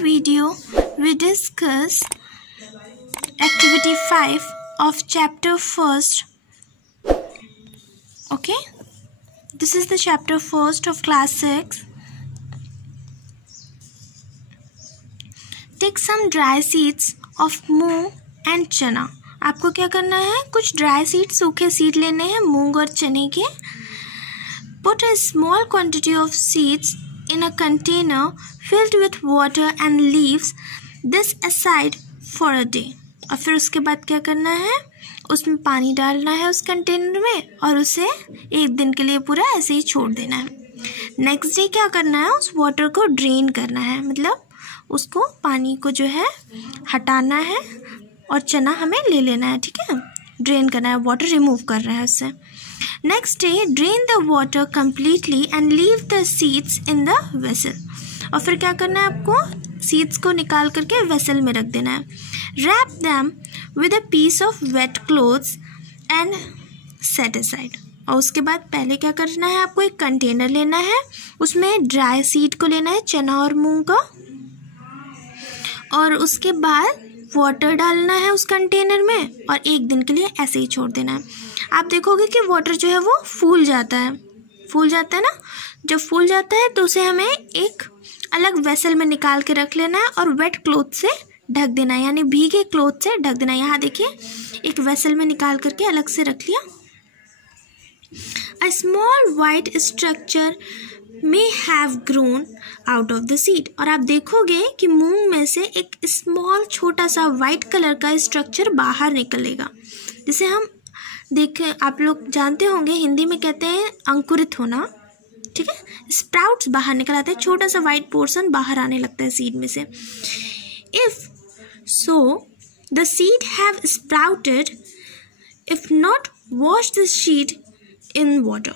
video, we discuss activity 5 of chapter 1st. Okay, this is the chapter 1st of class 6. Take some dry seeds of moong and चना. आपको क्या करना है, कुछ dry seed सूखे seed लेने हैं मूंग और चने के. Put a small quantity of seeds in a container filled with water and leaves this aside for a day. और फिर उसके बाद क्या करना है, उसमें पानी डालना है उस कंटेनर में और उसे एक दिन के लिए पूरा ऐसे ही छोड़ देना है. नेक्स्ट डे क्या करना है, उस वाटर को ड्रेन करना है, मतलब उसको पानी को जो है हटाना है और चना हमें ले लेना है. ठीक है, ड्रेन करना है, वाटर रिमूव कर रहा है उससे. Next day drain the water completely and leave the seeds in the vessel. और फिर क्या करना है, आपको सीड्स को निकाल करके वेसल में रख देना है. Wrap them with a piece of wet cloths and set aside. और उसके बाद पहले क्या करना है, आपको एक कंटेनर लेना है, उसमें ड्राई सीड को लेना है, चना और मूंग का, और उसके बाद वाटर डालना है उस कंटेनर में और एक दिन के लिए ऐसे ही छोड़ देना है. आप देखोगे कि वाटर जो है वो फूल जाता है ना. जब फूल जाता है तो उसे हमें एक अलग वेसल में निकाल के रख लेना है और वेट क्लॉथ से ढक देना है, यानी भीगे क्लॉथ से ढक देना है. यहाँ देखिए एक वेसल में निकाल करके अलग से रख लिया. A small white structure may have grown out of the seed. और आप देखोगे कि मूंग में से एक स्मॉल छोटा सा वाइट कलर का स्ट्रक्चर बाहर निकलेगा, जिसे हम आप लोग जानते होंगे हिंदी में कहते हैं अंकुरित होना. ठीक है, स्प्राउट्स बाहर निकल आते हैं, छोटा सा वाइट पोर्शन बाहर आने लगता है सीड में से. If so the seed have sprouted, if not wash the seed in water,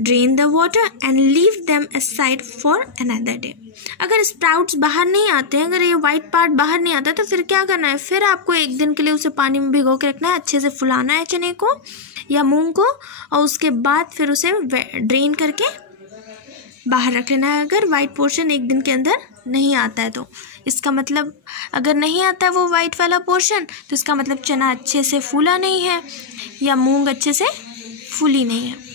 drain the water and leave them aside for another day. अगर स्प्राउट्स बाहर नहीं आते हैं, अगर ये वाइट पार्ट बाहर नहीं आता, तो फिर क्या करना है, फिर आपको एक दिन के लिए उसे पानी में भिगो के रखना है, अच्छे से फुलाना है चने को या मूंग को, और उसके बाद फिर उसे ड्रेन करके बाहर रख लेना है. अगर वाइट पोर्शन एक दिन के अंदर नहीं आता है तो इसका मतलब, अगर नहीं आता है वो वाइट वाला पोर्शन, तो इसका मतलब चना अच्छे से फूला नहीं है या मूंग अच्छे से फूली नहीं है.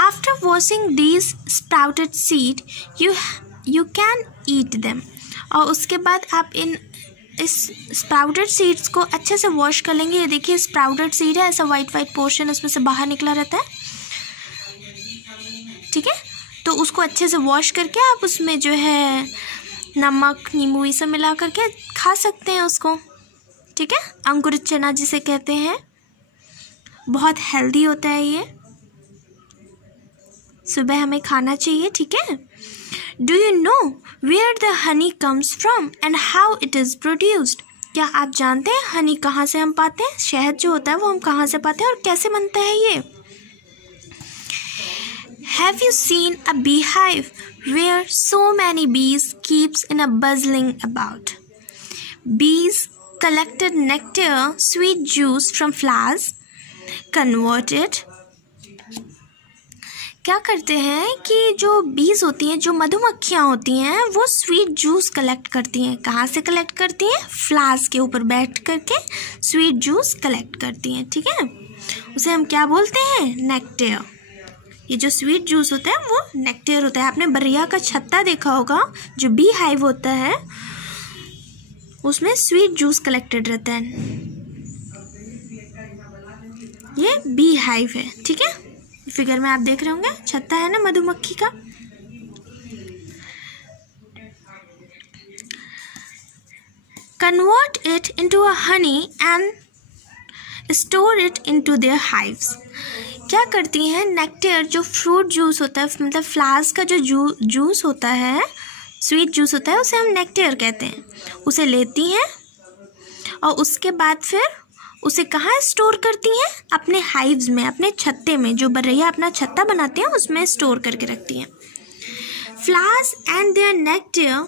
After washing these sprouted seed, you can eat them. और उसके बाद आप इस स्प्राउटेड सीड्स को अच्छे से वॉश कर लेंगे. ये देखिए स्प्राउटेड सीड है, ऐसा वाइट पोर्शन उसमें से बाहर निकला रहता है. ठीक है, तो उसको अच्छे से वॉश करके आप उसमें जो है नमक नींबू ये सब मिला करके खा सकते हैं उसको. ठीक है, अंकुरित चना जिसे कहते हैं, बहुत हेल्दी होता है ये, सुबह हमें खाना चाहिए. ठीक है. Do you know where the honey comes from and how it is produced. क्या आप जानते हैं हनी कहाँ से हम पाते हैं, शहद जो होता है वो हम कहाँ से पाते हैं और कैसे बनता है ये. Have you seen a bee hive where so many bees keeps in a buzzing about. Bees collected nectar, sweet juice from flowers, converted. क्या करते हैं कि जो बीज होती हैं, जो मधुमक्खियाँ होती हैं, वो स्वीट जूस कलेक्ट करती हैं. कहाँ से कलेक्ट करती हैं, फ्लावर्स के ऊपर बैठ करके स्वीट जूस कलेक्ट करती हैं. ठीक है, उसे हम क्या बोलते हैं, नेक्टर. ये जो स्वीट जूस होता है वो नेक्टर होता है. आपने बरैया का छत्ता देखा होगा, जो बी हाइव होता है उसमें स्वीट जूस कलेक्टेड रहता है. ये बी हाइव है. ठीक है, फिगर में आप देख रहे होंगे छत्ता है ना मधुमक्खी का. Convert it into a honey and store it into their hives. क्या करती हैं, नेक्टर जो फ्रूट जूस होता है, मतलब फ्लावर्स का जो जूस होता है, स्वीट जूस होता है, उसे हम नेक्टर कहते हैं. उसे लेती हैं और उसके बाद फिर उसे कहाँ स्टोर करती हैं, अपने हाइव्स में, अपने छत्ते में, जो बरैया अपना छत्ता बनाते हैं उसमें स्टोर करके रखती हैं. Flowers and their nectar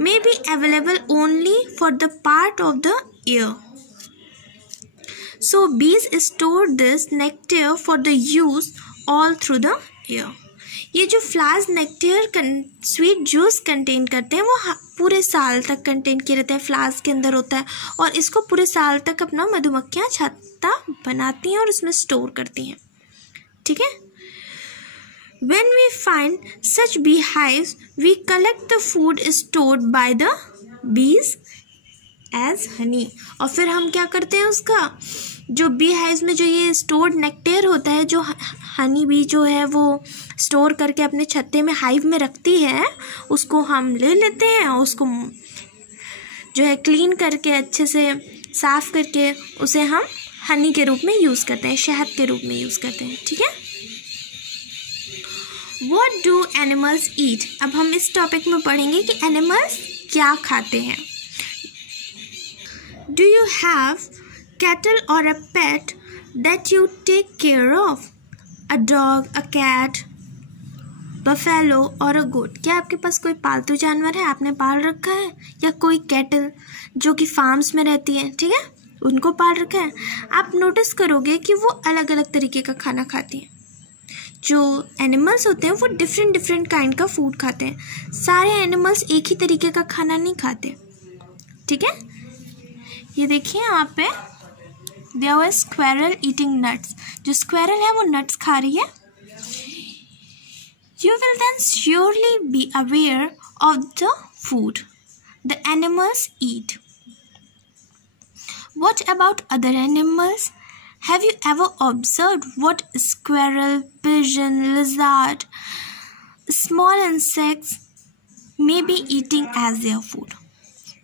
may be available only for the part of the year. So bees store this nectar for the use all through the year. ये जो flowers nectar sweet juice contain करते हैं वो पूरे साल तक contain किए रहते हैं, फ्लावर्स के अंदर होता है, और इसको पूरे साल तक अपना मधुमक्खियाँ छत्ता बनाती हैं और उसमें स्टोर करती हैं। ठीक है। When we find such beehives, we collect the food stored by the bees as honey. और फिर हम क्या करते हैं, उसका जो बी हाइव्स में जो ये स्टोर्ड नेक्टर होता है, जो हनी बी जो है वो स्टोर करके अपने छत्ते में हाइव में रखती है, उसको हम ले लेते हैं और उसको जो है क्लीन करके अच्छे से साफ़ करके उसे हम हनी के रूप में यूज़ करते हैं, शहद के रूप में यूज़ करते हैं। ठीक है। What do animals eat? अब हम इस टॉपिक में पढ़ेंगे कि एनिमल्स क्या खाते हैं। Do you have cattle or a pet that you take care of? A dog, a cat, buffalo or a goat? क्या आपके पास कोई पालतू जानवर है, आपने पाल रखा है, या कोई कैटल जो कि फार्म्स में रहती है, ठीक है, उनको पाल रखा है। आप नोटिस करोगे कि वो अलग अलग तरीके का खाना खाती हैं। जो एनिमल्स होते हैं वो डिफरेंट काइंड का फूड खाते हैं। सारे एनिमल्स एक ही तरीके का खाना नहीं खाते। ठीक है। ये देखिए यहाँ पे there was squirrel eating nuts. जो स्क्वेरल है वो नट्स खा रही है। You will then surely be aware of the food the animals eat. What about other animals? Have you ever observed what squirrel, pigeon, lizard, small insects may be eating as their food?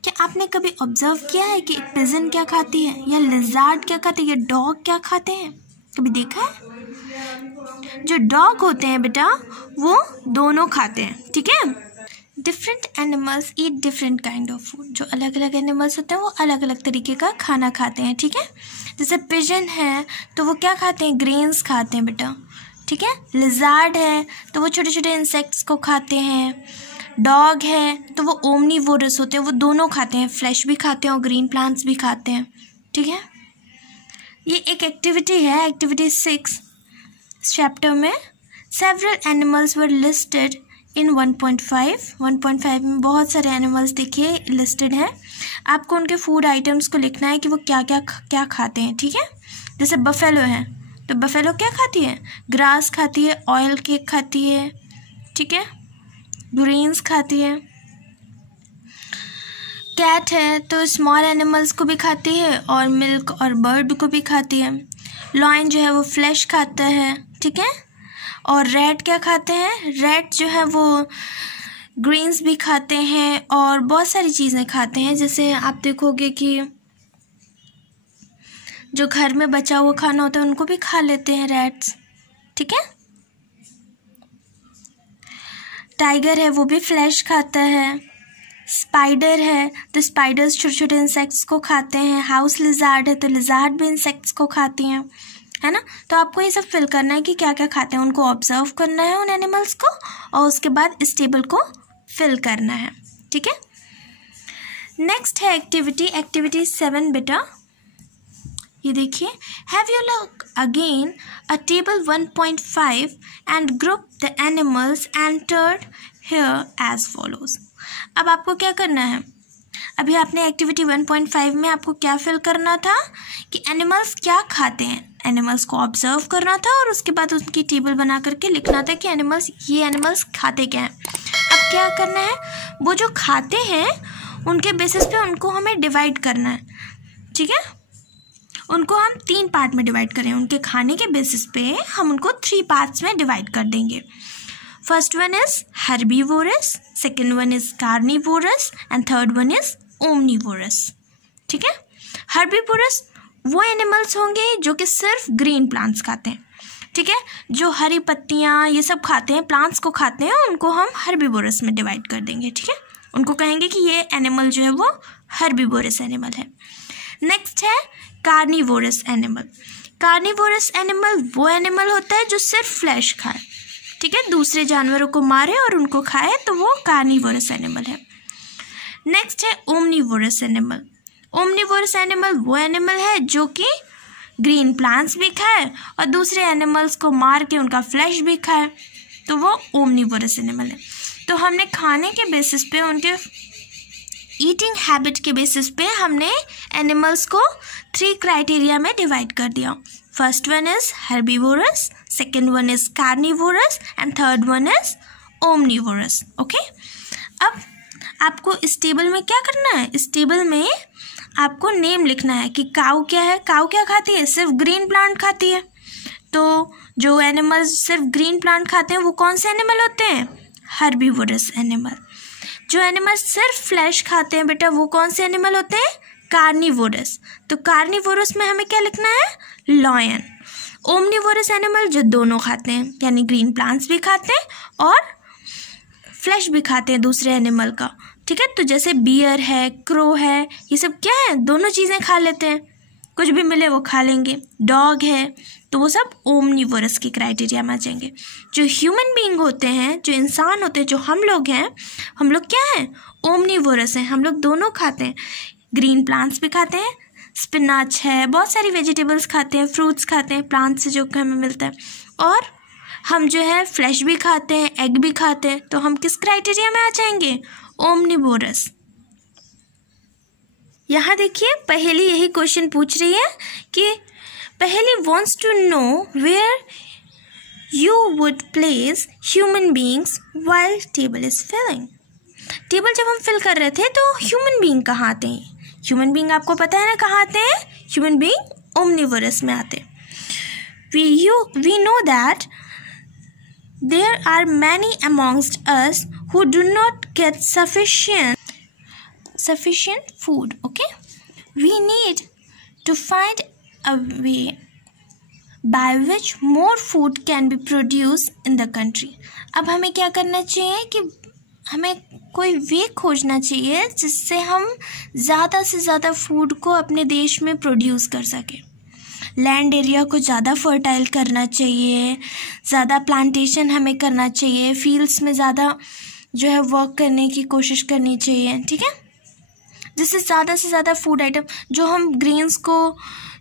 क्या आपने कभी observe किया है कि pigeon क्या खाती है, या लिजार्ड क्या खाती है, या डॉग क्या खाते हैं? कभी देखा है? जो डॉग होते हैं बेटा वो दोनों खाते हैं। ठीक है। Different animals eat different kind of food. जो अलग अलग एनिमल्स होते हैं वो अलग अलग तरीके का खाना खाते हैं। ठीक है। जैसे पिजन है तो वो क्या खाते हैं, ग्रेन्स खाते हैं बेटा। ठीक है। लिजार्ड है तो वो छोटे छोटे इंसेक्ट्स को खाते हैं। डॉग है तो वो ओमनीवोरस होते हैं, वो दोनों खाते हैं, फ्लैश भी खाते हैं और ग्रीन प्लांट्स भी खाते हैं। ठीक है। ये एक एक्टिविटी है, एक्टिविटी 6 चैप्टर में। Several animals were listed in 1.5 में बहुत सारे एनिमल्स देखिए लिस्टेड हैं। आपको उनके फूड आइटम्स को लिखना है कि वो क्या खाते हैं। ठीक है। जैसे बफेलो है तो बफेलो क्या खाती है, ग्रास खाती है, ऑयल केक खाती है। ठीक है। ग्रेन्स खाती है। कैट है तो स्मॉल एनिमल्स को भी खाती है और मिल्क और बर्ड को भी खाती है। लॉयन जो है वो फ्लैश खाता है। ठीक है। और रैट क्या खाते हैं, रैट जो है वो ग्रेन्स भी खाते हैं और बहुत सारी चीज़ें खाते हैं। जैसे आप देखोगे कि जो घर में बचा हुआ खाना होता है उनको भी खा लेते हैं रैट्स। ठीक है। टाइगर है वो भी फ्लैश खाता है। स्पाइडर है तो स्पाइडर्स छोटे छोटे इंसेक्ट्स को खाते हैं। हाउस लिजार्ड है तो लिजार्ड भी इंसेक्ट्स को खाती हैं, है ना। तो आपको ये सब फिल करना है कि क्या क्या खाते हैं, उनको ऑब्जर्व करना है उन एनिमल्स को, और उसके बाद इस टेबल को फिल करना है। ठीक है। नेक्स्ट है एक्टिविटी 7 बेटा। ये देखिए, have you look again a table 1.5 and group the animals entered here as follows. अब आपको क्या करना है, अभी आपने एक्टिविटी 1.5 में आपको क्या फिल करना था कि एनिमल्स क्या खाते हैं, एनिमल्स को ऑब्जर्व करना था और उसके बाद उनकी टेबल बना करके लिखना था कि एनिमल्स खाते क्या हैं। अब क्या करना है, वो जो खाते हैं उनके बेसिस पे उनको हमें डिवाइड करना है। ठीक है। उनको हम 3 पार्ट में डिवाइड करें, उनके खाने के बेसिस पे हम उनको 3 पार्ट्स में डिवाइड कर देंगे। First one is herbivorous, second one is carnivorous and third one is omnivorous. ठीक है। हर्बीवोरस वो एनिमल्स होंगे जो कि सिर्फ ग्रीन प्लांट्स खाते हैं। ठीक है। जो हरी पत्तियाँ ये सब खाते हैं, प्लांट्स को खाते हैं, उनको हम हर्बीवोरस में डिवाइड कर देंगे। ठीक है। उनको कहेंगे कि ये एनिमल जो है वो हर्बीवोरस एनिमल है। नेक्स्ट है कार्निवोरस एनिमल। कार्निवोरस एनिमल वो एनिमल होता है जो सिर्फ फ्लैश खाए। ठीक है। दूसरे जानवरों को मारे और उनको खाए तो वो कार्निवोरस एनिमल है। नेक्स्ट है ओमनीवोरस एनिमल। ओमनीवोरस एनिमल वो एनिमल है जो कि ग्रीन प्लांट्स भी खाए और दूसरे एनिमल्स को मार के उनका फ्लैश भी खाए। तो वो ओमनिवोरस एनिमल है। तो हमने खाने के बेसिस पे, उनके ईटिंग हैबिट के बेसिस पे हमने एनिमल्स को 3 क्राइटेरिया में डिवाइड कर दिया। First one is herbivorous, second one is carnivorous and third one is omnivorous. Okay, अब आपको इस टेबल में क्या करना है, इस टेबल में आपको नेम लिखना है कि काऊ क्या है। काऊ क्या खाती है, सिर्फ ग्रीन प्लांट खाती है। तो जो एनिमल्स सिर्फ ग्रीन प्लांट खाते हैं वो कौन से एनिमल होते हैं, हर्बीवोरस एनिमल। जो एनिमल्स सिर्फ फ्लैश खाते हैं बेटा वो कौन से एनिमल होते हैं, कार्निवोरस। तो कार्निवोरस में हमें क्या लिखना है, लॉयन। ओमनिवोरस एनिमल जो दोनों खाते हैं, यानी ग्रीन प्लांट्स भी खाते हैं और फ्लैश भी खाते हैं दूसरे एनिमल का। ठीक है, तो जैसे बियर है, क्रो है, ये सब क्या है, दोनों चीज़ें खा लेते हैं, कुछ भी मिले वो खा लेंगे। डॉग है, तो वो सब ओमनिवोरस की क्राइटेरिया में आ जाएंगे। जो ह्यूमन बीइंग होते हैं, जो इंसान होते हैं, जो हम लोग हैं, हम लोग क्या हैं, ओमनिवोरस हैं। हम लोग दोनों खाते हैं, ग्रीन प्लांट्स भी खाते हैं, स्पिनाच है, बहुत सारी वेजिटेबल्स खाते हैं, फ्रूट्स खाते हैं, प्लांट्स से जो हमें मिलता है, और हम जो है फ्लैश भी खाते हैं, एग भी खाते हैं। तो हम किस क्राइटेरिया में आ जाएंगे, ओमनिवोरस। यहाँ देखिए पहेली यही क्वेश्चन पूछ रही है कि पहेली wants to know where you would place human beings while table is filling। Table जब हम फिल कर रहे थे तो ह्यूमन बीइंग कहाँ आते हैं, ह्यूमन बीइंग आपको पता है ना कहाँ आते हैं, ह्यूमन बीइंग ओमनिवोरस में आते हैं। We know that there are many amongst us who do not get sufficient food। Okay, we need to find a way by which more food can be produced in the country। अब हमें क्या करना चाहिए कि हमें कोई वे खोजना चाहिए जिससे हम ज़्यादा से ज़्यादा फूड को अपने देश में प्रोड्यूस कर सकें। लैंड एरिया को ज़्यादा फर्टाइल करना चाहिए, ज़्यादा प्लांटेशन हमें करना चाहिए, फील्ड्स में ज़्यादा जो है वर्क करने की कोशिश करनी चाहिए। ठीक है, जिससे ज़्यादा से ज़्यादा फूड आइटम जो हम ग्रेन्स को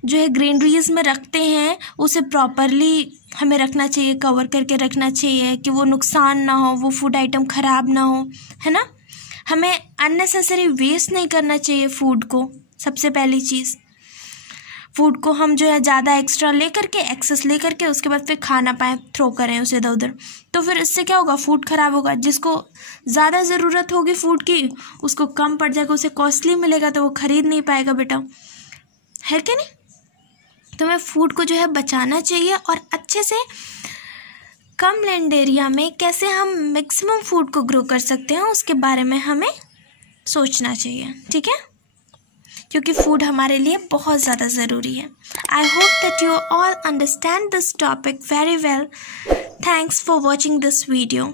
जो है ग्रेनरीज में रखते हैं उसे प्रॉपरली हमें रखना चाहिए, कवर करके रखना चाहिए कि वो नुकसान ना हो, वो फूड आइटम ख़राब ना हो, है ना। हमें अननेसेसरी वेस्ट नहीं करना चाहिए फूड को। सबसे पहली चीज़, फूड को हम जो है ज़्यादा एक्स्ट्रा लेकर के, एक्सेस लेकर के उसके बाद फिर खा ना पाएँ, थ्रो करें उसे इधर उधर, तो फिर इससे क्या होगा, फूड ख़राब होगा। जिसको ज़्यादा ज़रूरत होगी फूड की उसको कम पड़ जाएगा, उसे कॉस्टली मिलेगा तो वो ख़रीद नहीं पाएगा बेटा, है कि नहीं। तो हमें फूड को जो है बचाना चाहिए और अच्छे से कम लैंड एरिया में कैसे हम मैक्सिमम फूड को ग्रो कर सकते हैं उसके बारे में हमें सोचना चाहिए। ठीक है, क्योंकि फूड हमारे लिए बहुत ज़्यादा ज़रूरी है। I hope that you all understand this topic very well. Thanks for watching this video.